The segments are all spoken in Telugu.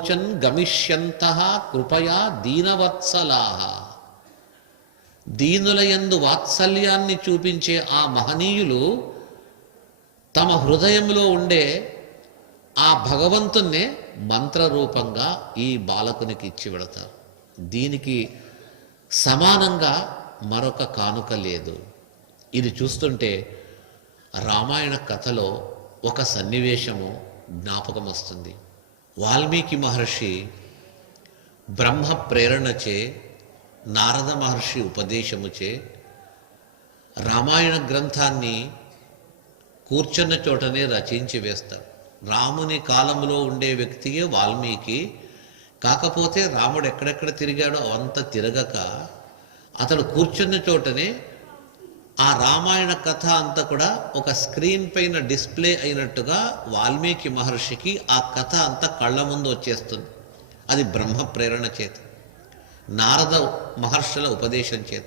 సంకోచన్ గమిష్యంతః కృపయా దీనవత్సలాః. దీనులయందు వాత్సల్యాన్ని చూపించే ఆ మహనీయులు తమ హృదయంలో ఉండే ఆ భగవంతున్నే మంత్రరూపంగా ఈ బాలకునికి ఇచ్చి వెళతారు. దీనికి సమానంగా మరొక కానుక లేదు. ఇది చూస్తుంటే రామాయణ కథలో ఒక సన్నివేశము జ్ఞాపకం వస్తుంది. వాల్మీకి మహర్షి బ్రహ్మ ప్రేరణచే, నారద మహర్షి ఉపదేశముచే రామాయణ గ్రంథాన్ని కూర్చున్న చోటనే రచించి వేస్తారు. రాముని కాలంలో ఉండే వ్యక్తియే వాల్మీకి. కాకపోతే రాముడు ఎక్కడెక్కడ తిరిగాడో అవంతా తిరగక అతడు కూర్చున్న చోటనే ఆ రామాయణ కథ అంతా కూడా ఒక స్క్రీన్ పైన డిస్ప్లే అయినట్టుగా వాల్మీకి మహర్షికి ఆ కథ అంతా కళ్ళ ముందు వచ్చేస్తుంది. అది బ్రహ్మ ప్రేరణ చేత, నారద మహర్షుల ఉపదేశం చేత.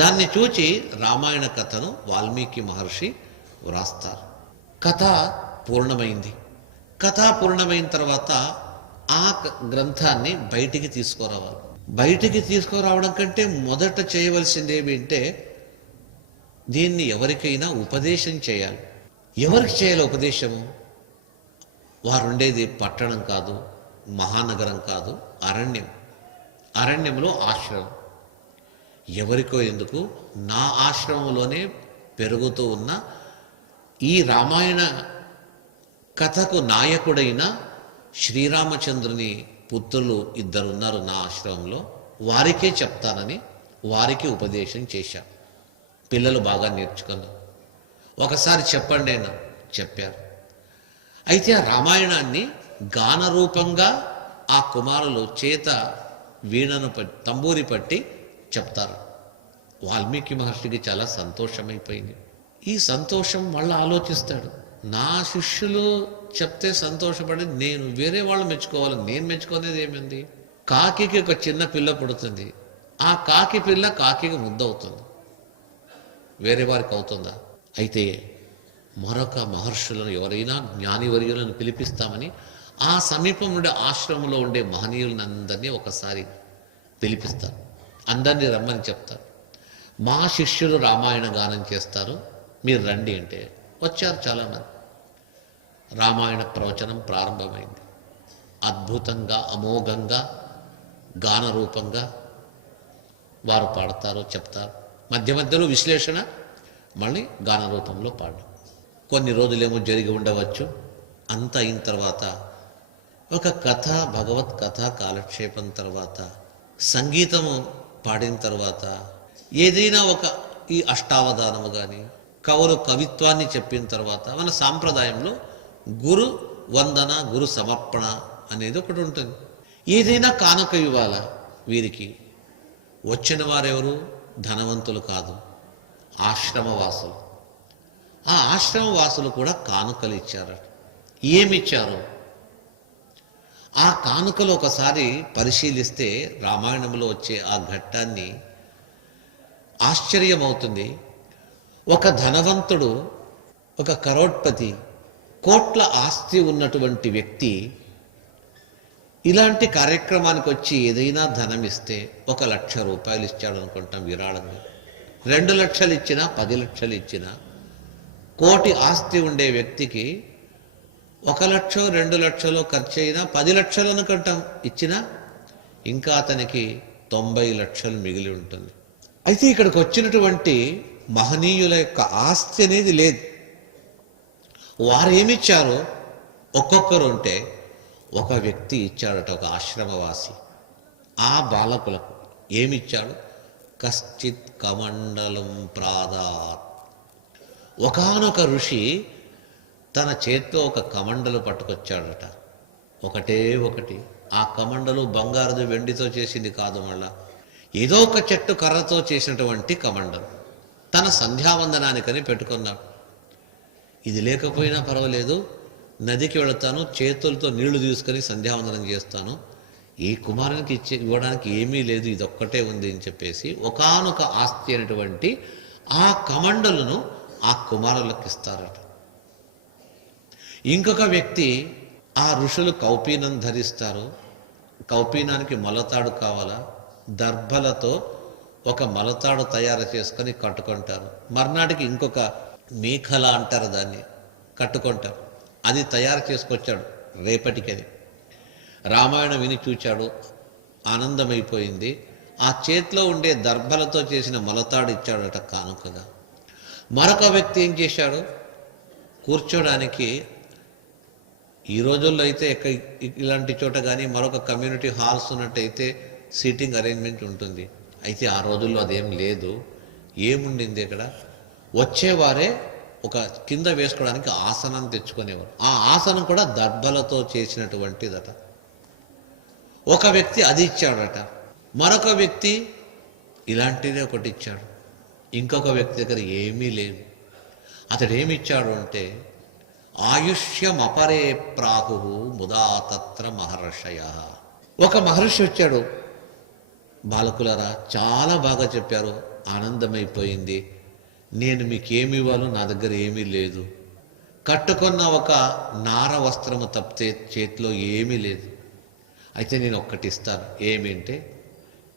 దాన్ని చూచి రామాయణ కథను వాల్మీకి మహర్షి వ్రాస్తారు. కథ పూర్ణమైంది. కథ పూర్ణమైన తర్వాత ఆ గ్రంథాన్ని బయటికి తీసుకురావాలి. బయటికి తీసుకురావడం కంటే మొదట చేయవలసింది ఏమిటంటే దీన్ని ఎవరికైనా ఉపదేశం చేయాలి. ఎవరికి చేయాలి ఉపదేశము? వారు ఉండేది పట్టణం కాదు, మహానగరం కాదు, అరణ్యం. అరణ్యంలో ఆశ్రమం. ఎవరికో ఎందుకు, నా ఆశ్రమంలోనే పెరుగుతూ ఉన్న ఈ రామాయణ కథకు నాయకుడైన శ్రీరామచంద్రుని పుత్రులు ఇద్దరున్నారు నా ఆశ్రమంలో, వారికే చెప్తానని వారికి ఉపదేశం చేశాను. పిల్లలు బాగా నేర్చుకున్నారు. ఒకసారి చెప్పండి అయినా చెప్పారు. అయితే ఆ రామాయణాన్ని గాన రూపంగా ఆ కుమారులు చేత వీణను తంబూరి పట్టి చెప్తారు. వాల్మీకి మహర్షికి చాలా సంతోషమైపోయింది. ఈ సంతోషం మళ్ళీ ఆలోచిస్తాడు. నా శిష్యులు చెప్తే సంతోషపడి నేను వేరే వాళ్ళు మెచ్చుకోవాలి, నేను మెచ్చుకునేది ఏమైంది? కాకికి ఒక చిన్న పిల్ల పుడుతుంది. ఆ కాకి పిల్ల కాకికి ముద్దవుతుంది, వేరే వారికి అవుతుందా? అయితే మరొక మహర్షులను ఎవరైనా జ్ఞానివర్యులను పిలిపిస్తామని ఆ సమీపం నుండి ఆశ్రమంలో ఉండే మహనీయులను అందరినీ ఒకసారి పిలిపిస్తారు. అందరినీ రమ్మని చెప్తారు. మా శిష్యులు రామాయణ గానం చేస్తారు, మీరు రండి అంటే వచ్చారు చాలామంది. రామాయణ ప్రవచనం ప్రారంభమైంది. అద్భుతంగా, అమోఘంగా, గాన రూపంగా వారు పాడతారు, చెప్తారు. మధ్య మధ్యలో విశ్లేషణ, మళ్ళీ గాన రూపంలో పాడడం. కొన్ని రోజులేమో జరిగి ఉండవచ్చు. అంత అయిన తర్వాత ఒక కథ, భగవత్ కథ కాలక్షేపం తర్వాత, సంగీతము పాడిన తర్వాత, ఏదైనా ఒక ఈ అష్టావధానము కానీ కవులు కవిత్వాన్ని చెప్పిన తర్వాత మన సాంప్రదాయంలో గురు వందన, గురు సమర్పణ అనేది ఒకటి ఉంటుంది. ఏదైనా కానుక ఇవ్వాలా వీరికి. వచ్చిన వారెవరు? ధనవంతులు కాదు, ఆశ్రమవాసులు. ఆ ఆశ్రమవాసులు కూడా కానుకలు ఇచ్చారట. ఏమిచ్చారు? ఆ కానుకలు ఒకసారి పరిశీలిస్తే రామాయణంలో వచ్చే ఆ ఘట్టాన్ని ఆశ్చర్యమవుతుంది. ఒక ధనవంతుడు, ఒక కరోడ్పతి, కోట్ల ఆస్తి ఉన్నటువంటి వ్యక్తి ఇలాంటి కార్యక్రమానికి వచ్చి ఏదైనా ధనం ఇస్తే 1,00,000 రూపాయలు ఇచ్చాడు అనుకుంటాం విరాళంగా. 2 లక్షలు ఇచ్చినా, 10 లక్షలు ఇచ్చినా, కోటి ఆస్తి ఉండే వ్యక్తికి 1,00,000 2 లక్షలు ఖర్చు అయినా 10 లక్షలు అనుకుంటాం ఇచ్చినా ఇంకా అతనికి 90 లక్షలు మిగిలి ఉంటుంది. అయితే ఇక్కడికి వచ్చినటువంటి మహనీయుల యొక్క ఆస్తి అనేది లేదు. వారు ఏమిచ్చారో ఒక్కొక్కరు ఉంటే ఒక వ్యక్తి ఇచ్చాడట, ఒక ఆశ్రమవాసి. ఆ బాలకులకు ఏమిచ్చాడు? కశ్చిత్ కమండలం ప్రాదాత్. ఒకానొక ఋషి తన చేత్తో ఒక కమండలు పట్టుకొచ్చాడట. ఒకటే ఒకటి. ఆ కమండలు బంగారుది, వెండితో చేసింది కాదు, మళ్ళా ఏదో ఒక చెట్టు కర్రతో చేసినటువంటి కమండలు. తన సంధ్యావందనానికని పెట్టుకున్నాడు. ఇది లేకపోయినా పర్వాలేదు, నదికి వెళతాను, చేతులతో నీళ్లు తీసుకొని సంధ్యావందనం చేస్తాను, ఈ కుమారునికి ఇవ్వడానికి ఏమీ లేదు, ఇదొక్కటే ఉంది అని చెప్పేసి ఒకానొక ఆస్తి అయినటువంటి ఆ కమండలను ఆ కుమారులకు ఇస్తారట. ఇంకొక వ్యక్తి ఆ ఋషులు కౌపీనం ధరిస్తారు. కౌపీనానికి మొలతాడు కావాలా, దర్భలతో ఒక మొలతాడు తయారు చేసుకొని కట్టుకుంటారు. మర్నాటికి ఇంకొక మేఖల అంటారు, దాన్ని కట్టుకుంటారు. అది తయారు చేసుకొచ్చాడు రేపటికది. రామాయణం విని చూచాడు, ఆనందమైపోయింది. ఆ చేతిలో ఉండే దర్భలతో చేసిన మొలతాడు ఇచ్చాడట కానుకగా. మరొక వ్యక్తి ఏం చేశాడు, కూర్చోడానికి ఈ రోజుల్లో అయితే ఇలాంటి చోట కానీ మరొక కమ్యూనిటీ హాల్స్ ఉన్నట్టయితే సీటింగ్ అరేంజ్మెంట్ ఉంటుంది. అయితే ఆ రోజుల్లో అదేం లేదు. ఏముండింది ఇక్కడ, వచ్చేవారే ఒక కింద వేసుకోవడానికి ఆసనం తెచ్చుకునేవారు. ఆ ఆసనం కూడా దర్భలతో చేసినటువంటిదట. ఒక వ్యక్తి అది ఇచ్చాడట, మరొక వ్యక్తి ఇలాంటిదే ఒకటి ఇచ్చాడు, ఇంకొక వ్యక్తి దగ్గర ఏమీ లేదు. అతడు ఏమి ఇచ్చాడు అంటే, ఆయుష్యమపరే ప్రాహు ముదా తత్ర మహర్షయ. ఒక మహర్షి వచ్చాడు, బాలకులరా చాలా బాగా చెప్పారు, ఆనందమైపోయింది. నేను మీకేమి ఇవ్వాలో నా దగ్గర ఏమీ లేదు. కట్టుకున్న ఒక నార వస్త్రము తప్పితే చేతిలో ఏమీ లేదు. అయితే నేను ఒక్కటి ఇస్తాను. ఏమింటే,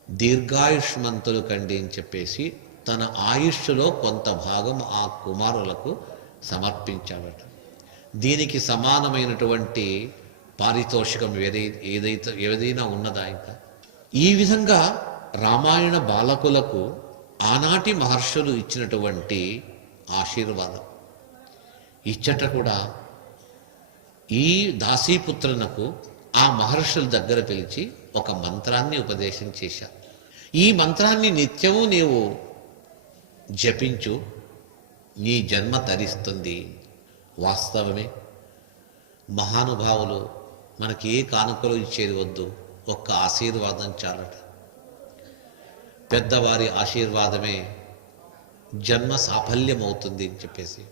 దీర్ఘాయుష్మంతులు కండి అని చెప్పేసి తన ఆయుష్లో కొంత భాగం ఆ కుమారులకు సమర్పించాడట. దీనికి సమానమైనటువంటి పారితోషికం ఏదైనా ఉన్నదా ఇంకా? ఈ విధంగా రామాయణ బాలకులకు ఆనాటి మహర్షులు ఇచ్చినటువంటి ఆశీర్వాదం ఇచ్చట కూడా ఈ దాసీపుత్రులకు ఆ మహర్షుల దగ్గర పిలిచి ఒక మంత్రాన్ని ఉపదేశం చేశారు. ఈ మంత్రాన్ని నిత్యము నీవు జపించు, నీ జన్మ తరిస్తుంది. వాస్తవమే, మహానుభావులు మనకి ఏ కానుకలు ఇచ్చేది వద్దు, ఒక్క ఆశీర్వాదం చాలట. పెద్దవారి ఆశీర్వాదమే జన్మ సాఫల్యం అవుతుంది అని చెప్పేసి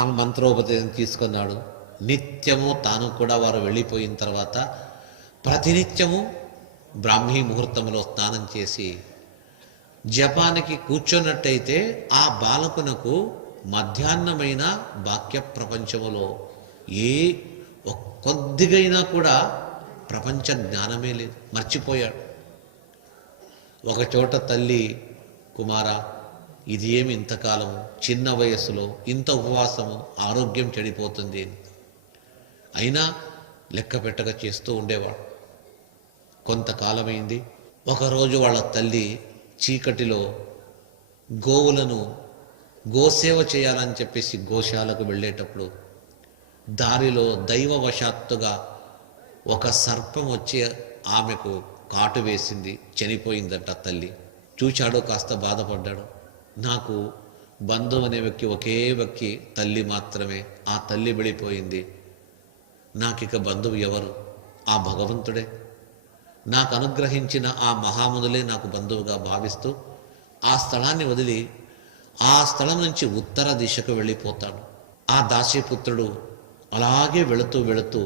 ఆ మంత్రోపదేశం తీసుకున్నాడు. నిత్యము తాను కూడా వారు వెళ్ళిపోయిన తర్వాత ప్రతినిత్యము బ్రాహ్మీ ముహూర్తంలో స్నానం చేసి జపానికి కూర్చున్నట్టయితే ఆ బాలకునకు మధ్యాహ్నమైన వాక్య ప్రపంచములో ఏ కొద్దిగైనా కూడా ప్రపంచ జ్ఞానమే లేదు, మర్చిపోయాడు. ఒకచోట తల్లి, కుమారా, ఇది ఏమి ఇంతకాలము, చిన్న వయస్సులో ఇంత ఉపవాసము, ఆరోగ్యం చెడిపోతుంది. అయినా లెక్క పెట్టక చేస్తూ ఉండేవాడు. కొంతకాలమైంది. ఒకరోజు వాళ్ళ తల్లి చీకటిలో గోవులను గోసేవ చేయాలని చెప్పేసి గోశాలకు వెళ్ళేటప్పుడు దారిలో దైవవశాత్తుగా ఒక సర్పం వచ్చి ఆమెకు కాటు వేసింది, చనిపోయిందట తల్లి. చూచాడు, కాస్త బాధపడ్డాడు. నాకు బంధువు అనే వ్యక్తి ఒకే వ్యక్తి తల్లి మాత్రమే, ఆ తల్లి వెళ్ళిపోయింది, నాకిక బంధువు ఎవరు? ఆ భగవంతుడే. నాకు అనుగ్రహించిన ఆ మహామునులే నాకు బంధువుగా భావిస్తూ ఆ స్థలాన్ని వదిలి ఆ స్థలం నుంచి ఉత్తర దిశకు వెళ్ళిపోతాడు. ఆ దాసీపుత్రుడు అలాగే వెళుతూ వెళుతూ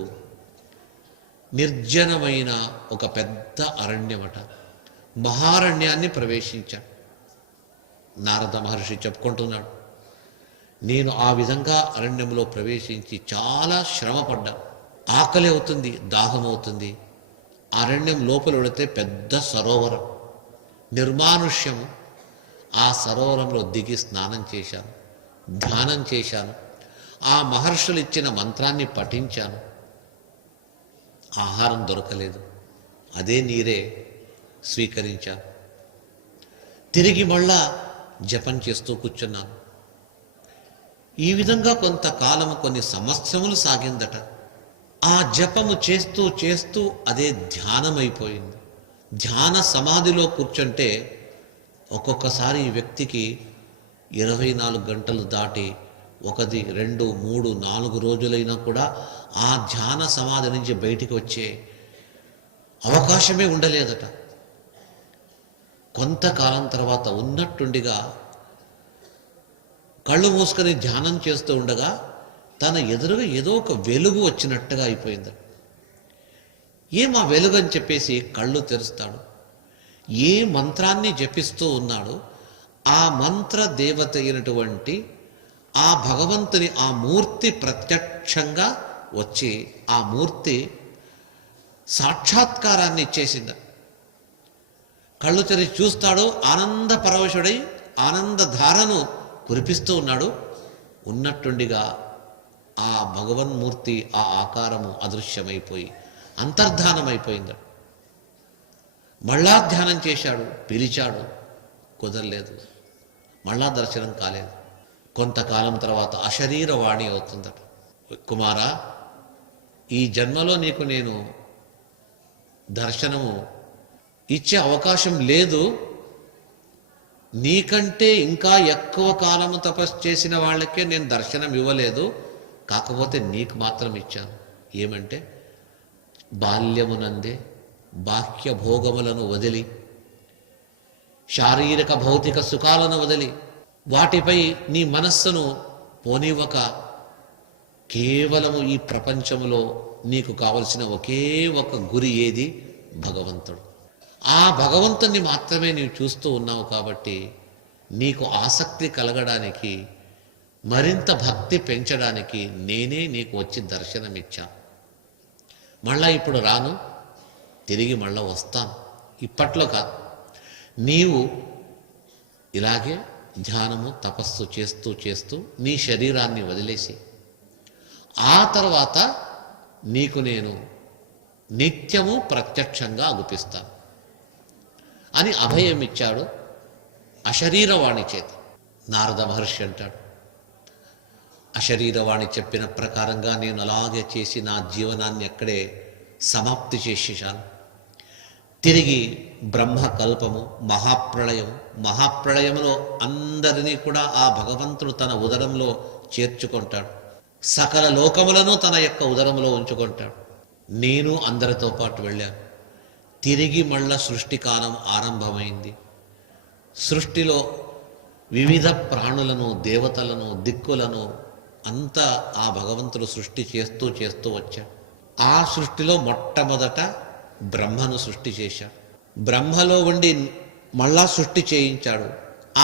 నిర్జనమైన ఒక పెద్ద అరణ్యమట, మహారణ్యాన్ని ప్రవేశించాడు. నారద మహర్షి చెప్పుకుంటున్నాడు, నేను ఆ విధంగా అరణ్యంలో ప్రవేశించి చాలా శ్రమపడ్డా. ఆకలి అవుతుంది, దాహం అవుతుంది. అరణ్యం లోపల వెళితే పెద్ద సరోవరం, నిర్మానుష్యము. ఆ సరోవరంలో దిగి స్నానం చేశాను, ధ్యానం చేశాను, ఆ మహర్షులు ఇచ్చిన మంత్రాన్ని పఠించాను. ఆహారం దొరకలేదు, అదే నీరే స్వీకరించాను. తిరిగి మళ్ళా జపం చేస్తూ కూర్చున్నాను. ఈ విధంగా కొంతకాలము, కొన్ని సంవత్సరములు సాగిందట. ఆ జపము చేస్తూ చేస్తూ అదే ధ్యానమైపోయింది. ధ్యాన సమాధిలో కూర్చుంటే ఒక్కొక్కసారి ఈ వ్యక్తికి 24 గంటలు దాటి 1, 2, 3, 4 రోజులైనా కూడా ఆ ధ్యాన సమాధి నుంచి బయటికి వచ్చే అవకాశమే ఉండలేదట. కొంతకాలం తర్వాత ఉన్నట్టుండిగా కళ్ళు మూసుకొని ధ్యానం చేస్తూ ఉండగా తన ఎదురుగా ఏదో ఒక వెలుగు వచ్చినట్టుగా అయిపోయింది. ఏమా వెలుగు అని చెప్పేసి కళ్ళు తెరుస్తాడు. ఏ మంత్రాన్ని జపిస్తూ ఉన్నాడు, ఆ మంత్ర దేవత అయినటువంటి ఆ భగవంతుని, ఆ మూర్తి ప్రత్యక్షంగా వచ్చి ఆ మూర్తి సాక్షాత్కారాన్ని ఇచ్చేసింది. కళ్ళు తెరిచి చూస్తాడు, ఆనంద పరవశుడై ఆనందధారను కురిపిస్తూ ఉన్నాడు. ఉన్నట్టుండిగా ఆ భగవన్మూర్తి ఆ ఆకారము అదృశ్యమైపోయి అంతర్ధానమైపోయింది. మళ్ళా ధ్యానం చేశాడు, పిలిచాడు, కుదరలేదు, మళ్ళా దర్శనం కాలేదు. కొంతకాలం తర్వాత అశరీరవాణి అవుతుందట. కుమారా, ఈ జన్మలో నీకు నేను దర్శనము ఇచ్చే అవకాశం లేదు. నీకంటే ఇంకా ఎక్కువ కాలము తపస్సు చేసిన వాళ్ళకే నేను దర్శనం ఇవ్వలేదు. కాకపోతే నీకు మాత్రం ఇచ్చాను. ఏమంటే బాల్యమునందే బాహ్య భోగములను వదిలి, శారీరక భౌతిక సుఖాలను వదిలి, వాటిపై నీ మనస్సును పోనివ్వక కేవలము ఈ ప్రపంచంలో నీకు కావలసిన ఒకే ఒక గురి ఏది? భగవంతుడు. ఆ భగవంతుణ్ణి మాత్రమే నీవు చూస్తూ ఉన్నావు. కాబట్టి నీకు ఆసక్తి కలగడానికి, మరింత భక్తి పెంచడానికి నేనే నీకు వచ్చి దర్శనమిచ్చాను. మళ్ళా ఇప్పుడు రాను, తిరిగి మళ్ళా వస్తాను. ఇప్పట్లో కాదు. నీవు ఇలాగే ధ్యానము తపస్సు చేస్తూ చేస్తూ నీ శరీరాన్ని వదిలేసి ఆ తర్వాత నీకు నేను నిత్యము ప్రత్యక్షంగా అగుపిస్తాను అని అభయం ఇచ్చాడు అశరీరవాణి చేత. నారద మహర్షి అంటాడు, అశరీరవాణి చెప్పిన ప్రకారంగా నేను అలాగే చేసి నా జీవనాన్ని అక్కడే సమాప్తి చేసేశాను. తిరిగి బ్రహ్మకల్పము, మహాప్రళయంలో అందరినీ కూడా ఆ భగవంతుడు తన ఉదరంలో చేర్చుకుంటాడు. సకల లోకములను తన యొక్క ఉదరంలో ఉంచుకుంటాడు. నేను అందరితో పాటు వెళ్ళాను. తిరిగి మళ్ళా సృష్టి కాలం ఆరంభమైంది. సృష్టిలో వివిధ ప్రాణులను, దేవతలను, దిక్కులను అంతా ఆ భగవంతుడు సృష్టి చేస్తూ చేస్తూ వచ్చాడు. ఆ సృష్టిలో మొట్టమొదట బ్రహ్మను సృష్టి చేశాడు. బ్రహ్మలో ఉండి మళ్ళా సృష్టి చేయించాడు.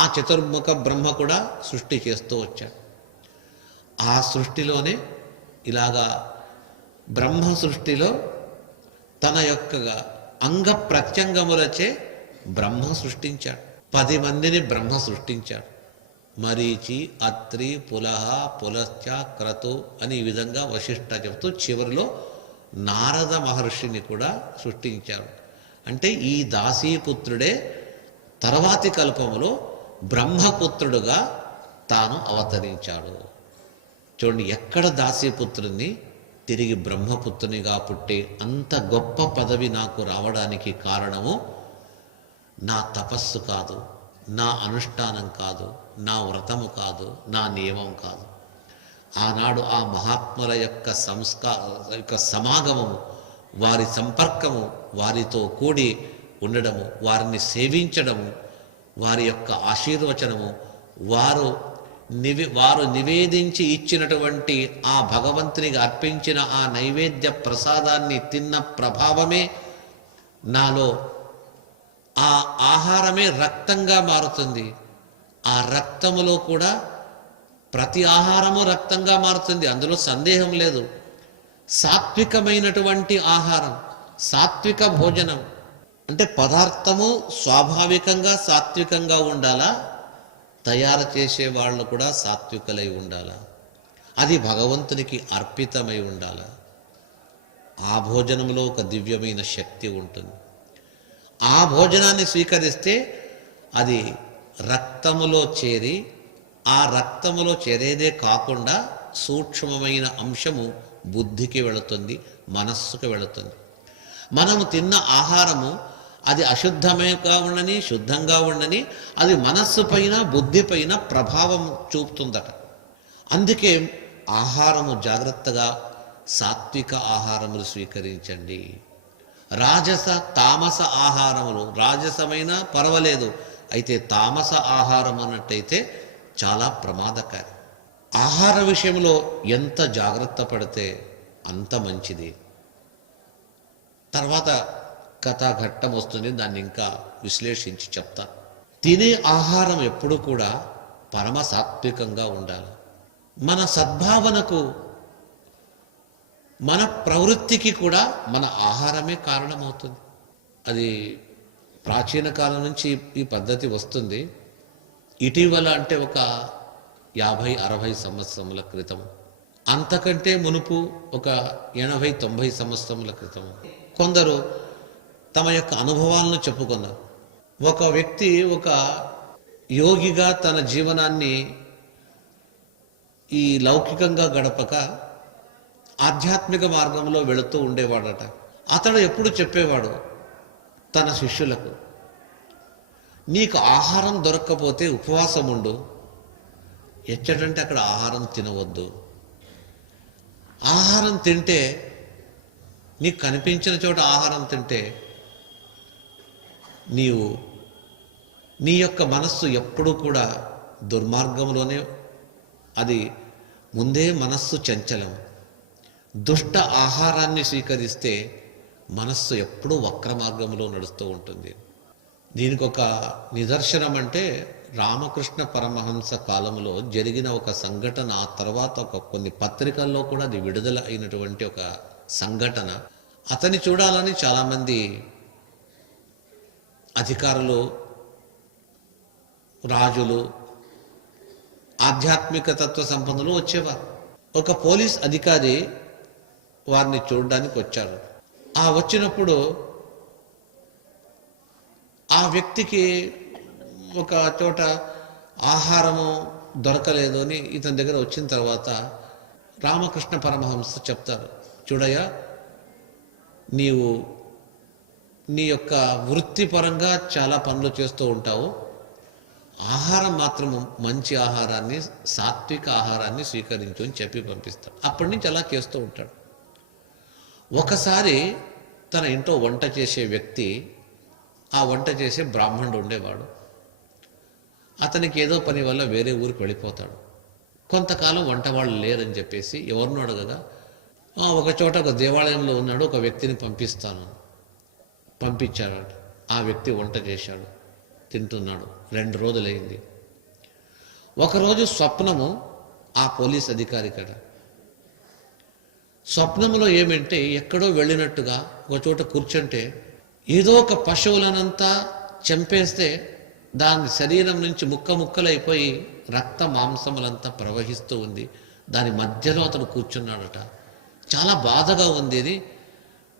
ఆ చతుర్ముఖ బ్రహ్మ కూడా సృష్టి చేస్తూ వచ్చాడు. ఆ సృష్టిలోనే ఇలాగా బ్రహ్మ సృష్టిలో తన యొక్క అంగ ప్రత్యంగములచే బ్రహ్మ సృష్టించాడు. 10 మందిని బ్రహ్మ సృష్టించాడు. మరీచి, అత్రి, పులహ, పులశ్చ, క్రతు అని ఈ విధంగా వశిష్ఠ చెబుతూ చివరిలో నారద మహర్షిని కూడా సృష్టించాడు. అంటే ఈ దాసీపుత్రుడే తర్వాతి కల్పములో బ్రహ్మపుత్రుడుగా తాను అవతరించాడు. చూడండి, ఎక్కడ దాసీపుత్రుని తిరిగి బ్రహ్మపుత్రునిగా పుట్టే అంత గొప్ప పదవి నాకు రావడానికి కారణము నా తపస్సు కాదు, నా అనుష్ఠానం కాదు, నా వ్రతము కాదు, నా నియమం కాదు. ఆనాడు ఆ మహాత్ముల యొక్క సమాగమము, వారి సంపర్కము, వారితో కూడి ఉండడము, వారిని సేవించడము, వారి యొక్క ఆశీర్వచనము, వారు నివేదించి ఇచ్చినటువంటి ఆ భగవంతునికి అర్పించిన ఆ నైవేద్య ప్రసాదాన్ని తిన్న ప్రభావమే నాలో ఆ ఆహారమే రక్తంగా మారుతుంది. ఆ రక్తములో కూడా ప్రతి ఆహారము రక్తంగా మారుతుంది, అందులో సందేహం లేదు. సాత్వికమైనటువంటి ఆహారం, సాత్విక భోజనం అంటే పదార్థము స్వాభావికంగా సాత్వికంగా ఉండాలా, తయారు చేసే వాళ్ళు కూడా సాత్వికులై ఉండాలా, అది భగవంతునికి అర్పితమై ఉండాలా. ఆ భోజనంలో ఒక దివ్యమైన శక్తి ఉంటుంది. ఆ భోజనాన్ని స్వీకరిస్తే అది రక్తములో చేరి, ఆ రక్తములో చేరేదే కాకుండా సూక్ష్మమైన అంశము బుద్ధికి వెళుతుంది, మనస్సుకు వెళుతుంది. మనము తిన్న ఆహారము అది అశుద్ధంగా ఉండని, శుద్ధంగా ఉండని, అది మనస్సు పైన, బుద్ధి పైన ప్రభావం చూపుతుందట. అందుకే ఆహారము జాగ్రత్తగా సాత్విక ఆహారములు స్వీకరించండి. రాజస తామస ఆహారములు, రాజసమైన పర్వాలేదు, అయితే తామస ఆహారం అన్నట్టయితే చాలా ప్రమాదకారి. ఆహార విషయంలో ఎంత జాగ్రత్త పడితే అంత మంచిది. తర్వాత కథాఘట్టం వస్తుంది, దాన్ని ఇంకా విశ్లేషించి చెప్తా. తినే ఆహారం ఎప్పుడు కూడా పరమ సాత్వికంగా ఉండాలి. మన సద్భావనకు మన ప్రవృత్తికి కూడా మన ఆహారమే కారణమవుతుంది. అది ప్రాచీన కాలం నుంచి ఈ పద్ధతి వస్తుంది. ఇటీవల అంటే ఒక 50-60 సంవత్సరముల క్రితం, అంతకంటే మునుపు ఒక 80-90 సంవత్సరముల క్రితం కొందరు తమ యొక్క అనుభవాలను చెప్పుకున్నారు. ఒక వ్యక్తి ఒక యోగిగా తన జీవనాన్ని ఈ లౌకికంగా గడపక ఆధ్యాత్మిక మార్గంలో వెళుతూ ఉండేవాడట. అతడు ఎప్పుడు చెప్పేవాడు తన శిష్యులకు, నీకు ఆహారం దొరక్కపోతే ఉపవాసం ఉండు, ఎచ్చటంటే అక్కడ ఆహారం తినవద్దు. ఆహారం తింటే, నీకు కనిపించిన చోట ఆహారం తింటే నీవు నీ యొక్క మనస్సు ఎప్పుడూ కూడా దుర్మార్గంలోనే, అది ముందే మనస్సు చంచలం. దుష్ట ఆహారాన్ని స్వీకరిస్తే మనస్సు ఎప్పుడూ వక్ర మార్గంలో నడుస్తూ ఉంటుంది. దీనికి ఒక నిదర్శనం అంటే రామకృష్ణ పరమహంస కాలంలో జరిగిన ఒక సంఘటన. ఆ తర్వాత కొన్ని పత్రికల్లో కూడా అది విడుదల అయినటువంటి ఒక సంఘటన. అతన్ని చూడాలని చాలామంది అధికారులు, రాజులు, ఆధ్యాత్మిక తత్వ సంపన్నులు వచ్చేవారు. ఒక పోలీస్ అధికారి వారిని చూడడానికి వచ్చారు. ఆ వచ్చినప్పుడు ఆ వ్యక్తికి ఒక చోట ఆహారము దొరకలేదు అని ఇతని దగ్గర వచ్చిన తర్వాత రామకృష్ణ పరమహంస చెప్తారు, చూడయ్యా, నీవు నీ యొక్క వృత్తిపరంగా చాలా పనులు చేస్తూ ఉంటావు, ఆహారం మాత్రము మంచి ఆహారాన్ని, సాత్విక ఆహారాన్ని స్వీకరించు అని చెప్పి పంపిస్తాడు. అప్పటి నుంచి అలా చేస్తూ ఉంటాడు. ఒకసారి తన ఇంట్లో వంట చేసే వ్యక్తి, ఆ వంట చేసే బ్రాహ్మణుడు ఉండేవాడు. అతనికి ఏదో పని వల్ల వేరే ఊరికి వెళ్ళిపోతాడు. కొంతకాలం వంట వాళ్ళు లేరని చెప్పేసి ఎవరినో అడగగా, ఒక చోట ఒక దేవాలయంలో ఉన్నాడు, ఒక వ్యక్తిని పంపిస్తాను పంపించాడు. ఆ వ్యక్తి వంట చేశాడు, తింటున్నాడు. 2 రోజులైంది. ఒకరోజు స్వప్నము ఆ పోలీస్ అధికారి కడ. స్వప్నంలో ఏమంటే ఎక్కడో వెళ్ళినట్టుగా ఒక చోట కూర్చుంటే ఏదో ఒక పశువులనంతా చంపేస్తే దాని శరీరం నుంచి ముక్కలైపోయి రక్త మాంసములంతా ప్రవహిస్తూ ఉంది. దాని మధ్యలో అతను కూర్చున్నాడట. చాలా బాధగా ఉంది అని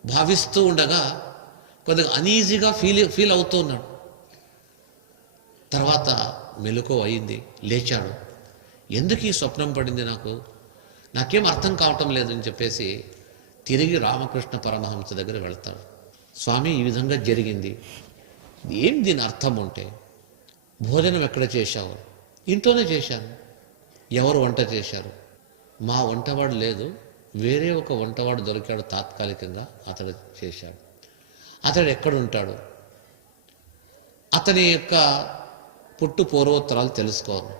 భావిస్తూ ఉండగా కొద్దిగా అనీజీగా ఫీల్ అవుతూ ఉన్నాడు. తర్వాత మెలకువ అయింది, లేచాడు. ఎందుకు ఈ స్వప్నం పడింది నాకేం అర్థం కావటం లేదని చెప్పేసి తిరిగి రామకృష్ణ పరమహంస దగ్గర వెళ్తాడు. స్వామి, ఈ విధంగా జరిగింది, ఏం దీని అర్థం ఉంటే? భోజనం ఎక్కడ చేశావు? ఇంట్లోనే చేశాను. ఎవరు వంట చేశారు? మా వంటవాడు లేదు, వేరే ఒక వంటవాడు దొరికాడు తాత్కాలికంగా, అతడు చేశాడు. అతడు ఎక్కడుంటాడు? అతని యొక్క పుట్టు పూర్వోత్తరాలు తెలుసుకోను.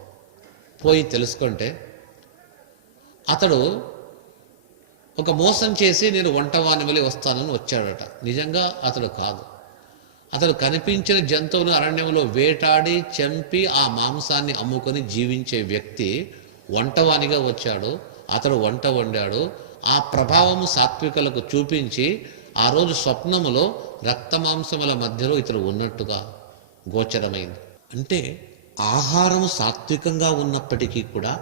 పోయి తెలుసుకుంటే అతడు ఒక మోసం చేసి నేను వంటవాని వలె వస్తానని వచ్చాడట. నిజంగా అతడు కాదు. అతడు కనిపించిన జంతువును అరణ్యంలో వేటాడి చంపి ఆ మాంసాన్ని అమ్ముకొని జీవించే వ్యక్తి వంటవానిగా వచ్చాడు. అతడు వంట వండాడు. ఆ ప్రభావము సాత్వికులకు చూపించి ఆ రోజు స్వప్నములో రక్తమాంసముల మధ్యలో ఇతడు ఉన్నట్టుగా గోచరమైంది. అంటే ఆహారము సాత్వికంగా ఉన్నప్పటికీ కూడా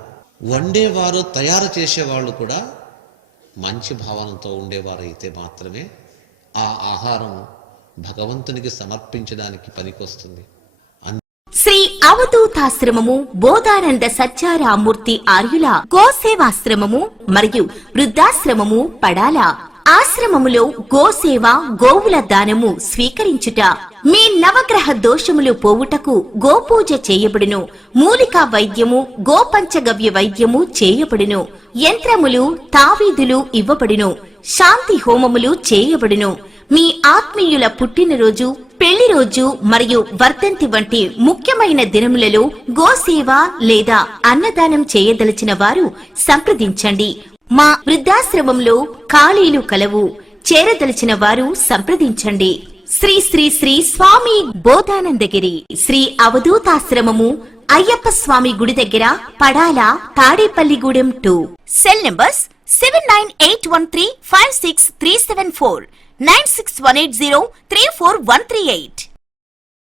వండేవారు, తయారు చేసేవాళ్ళు కూడా మంచి భావనతో ఉండేవారైతే మాత్రమే ఆ ఆహారం భగవంతునికి సమర్పించడానికి పనికొస్తుంది. శ్రీ అవధూతాశ్రమము బోధానంద సత్యారామూర్తి ఆర్యుల గోసేవాశ్రమము మరియు వృద్ధాశ్రమము పడాల. ఆశ్రమములో గోసేవ, గోవుల దానము స్వీకరించుట, మీ నవగ్రహ దోషములు పోవుటకు గోపూజ చేయబడును. మూలికా వైద్యము, గోపంచగవ్య వైద్యము చేయబడును. యంత్రములు, తావీదులు ఇవ్వబడును. శాంతి హోమములు చేయబడును. మీ ఆత్మీయుల పుట్టినరోజు, పెళ్లి రోజు మరియు వర్ధంతి వంటి ముఖ్యమైన దినములలో గోసేవ లేదా అన్నదానం చేయదలిచిన వారు సంప్రదించండి. మా వృద్ధాశ్రమంలో ఖాళీలు కలవు. చేరదలిచిన వారు సంప్రదించండి. శ్రీ శ్రీ శ్రీ స్వామి బోధానందగిరి శ్రీ అవధూతాశ్రమము, అయ్యప్ప స్వామి గుడి దగ్గర, పడాల, తాడేపల్లిగూడెం 2. Cell numbers 7981356374 96180 34138.